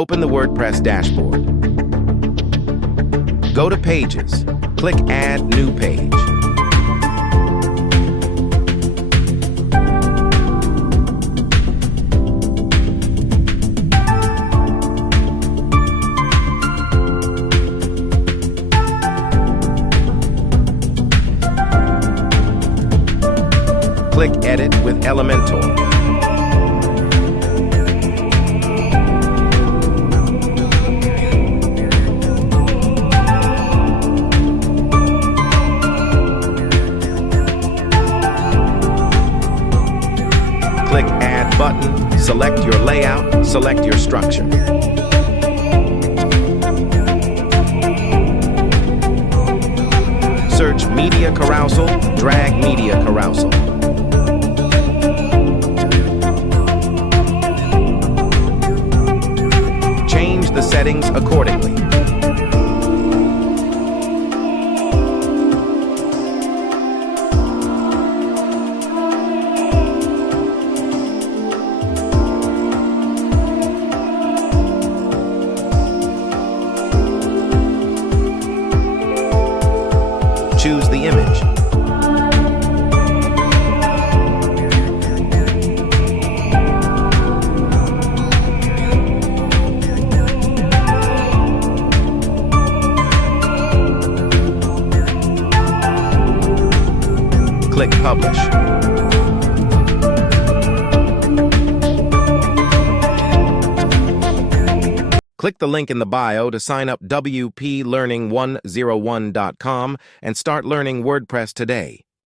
Open the WordPress dashboard. Go to Pages. Click Add New Page. Click Edit with Elementor. Click Add Button, select your layout, select your structure. Search Media Carousel, drag Media Carousel. Change the settings accordingly. Choose the image. Click Publish. Click the link in the bio to sign up wplearning101.com and start learning WordPress today.